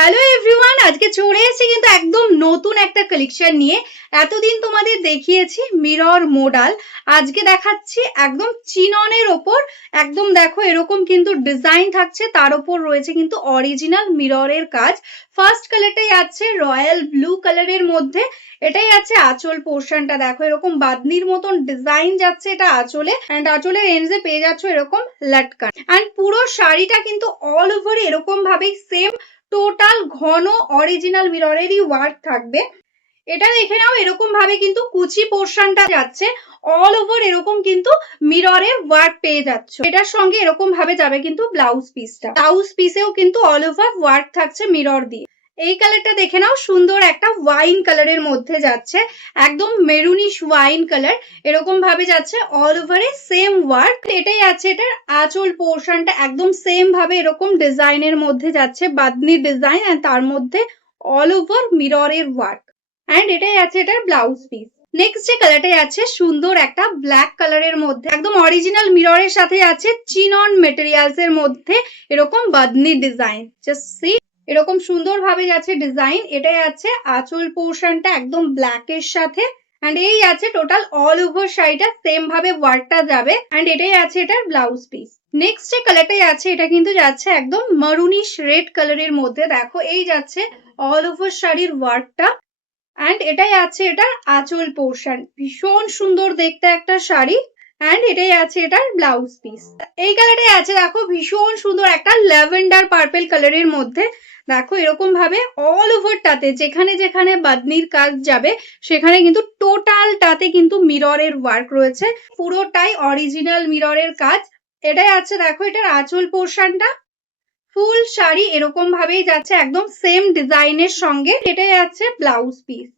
Hello everyone, আজকে চলে এসেছি কিন্তু একদম নতুন একটা কালেকশন নিয়ে। এতদিন তোমাদের দেখিয়েছি মিরর মোডাল, আজকে দেখাচ্ছি একদম চিননের ওপর। একদম দেখো এরকম কিন্তু ডিজাইন থাকছে, তার উপর রয়েছে কিন্তু অরিজিনাল মিররের কাজ। ফার্স্ট কালারটাই আছে রয়্যাল ব্লু কালারের মধ্যে। এটাই আছে আঁচল পোর্শনটা, দেখো এরকম বাদনির মতন ডিজাইন যাচ্ছে এটা আঁচলে, এন্ড আঁচলের এন্ডে পেয়ে যাচ্ছ এরকম লটকান। এন্ড পুরো শাড়িটা কিন্তু অল ওভার এরকম ভাবেই সেম টোটাল ঘন অরিজিনাল মিররেরই ওয়ার্ক থাকবে। এটা দেখে নাও, এরকম ভাবে কিন্তু কুচি পোর্শনটা যাচ্ছে অল ওভার এরকম কিন্তু মিররের ওয়ার্ক পেয়ে যাচ্ছ। এটার সঙ্গে এরকম ভাবে যাবে কিন্তু ব্লাউজ পিসটা, ব্লাউজ পিসেও কিন্তু অল ওভার ওয়ার্ক থাকছে মিরর দিয়ে। এই কালারটা দেখে নাও, সুন্দর একটা ওয়াইন কালারের মধ্যে যাচ্ছে, একদম মেরুনিশ ওয়াইন কালার, এরকম ভাবে যাচ্ছে অল ওভারে সেম ওয়ার্ক। এটাই আছে এটার আঁচল পোর্শনটা, একদম সেম ভাবে এরকম ডিজাইনের মধ্যে যাচ্ছে, বাদনির ডিজাইন, আর তার মধ্যে অল ওভার মিররের ওয়ার্ক। এন্ড এটাই আছে এটার ব্লাউজ পিস। নেক্সট যে কালারটাই আছে সুন্দর একটা ব্ল্যাক কালারের মধ্যে, একদম অরিজিনাল মিররের সাথে আছে চিনন মেটেরিয়ালস এর মধ্যে এরকম বাদনি ডিজাইন। জাস্ট সি, এরকম সুন্দর ভাবে যাচ্ছে ডিজাইন। এটাই আছে আঁচল পোর্শনটা একদম ব্ল্যাক এর সাথে, এন্ড এই আছে টোটাল অল ওভার শাড়িটা সেম ভাবে ওয়ার্কটা যাবে। এন্ড এটাই আছে এটার ব্লাউজ পিস। নেক্সট যে কালারটাই আছে এটা কিন্তু যাচ্ছে একদম মারুনিশ রেড কালারের মধ্যে, দেখো এই যাচ্ছে অল ওভার শাড়ির ওয়ার্কটা। এন্ড এটাই আছে এটার আঁচল পোর্শন, ভীষণ সুন্দর দেখতে একটা শাড়ি। এন্ড এটাই আছে এটার ব্লাউজ পিস। এই কালারটাই আছে দেখো, ভীষণ সুন্দর একটা ল্যাভেন্ডার পার্পল কালারের মধ্যে। দেখো এরকম ভাবে অল ওভারটাতে যেখানে যেখানে বাদনির কাজ যাবে সেখানে কিন্তু টোটালটাতে কিন্তু মিররের ওয়ার্ক রয়েছে, পুরোটাই অরিজিনাল মিররের কাজ। এটাই আছে দেখো এটার আঁচল পোর্শনটা। ফুল শাড়ি এরকম ভাবেই যাচ্ছে একদম সেম ডিজাইনের সঙ্গে। এটাই আছে ব্লাউজ পিস।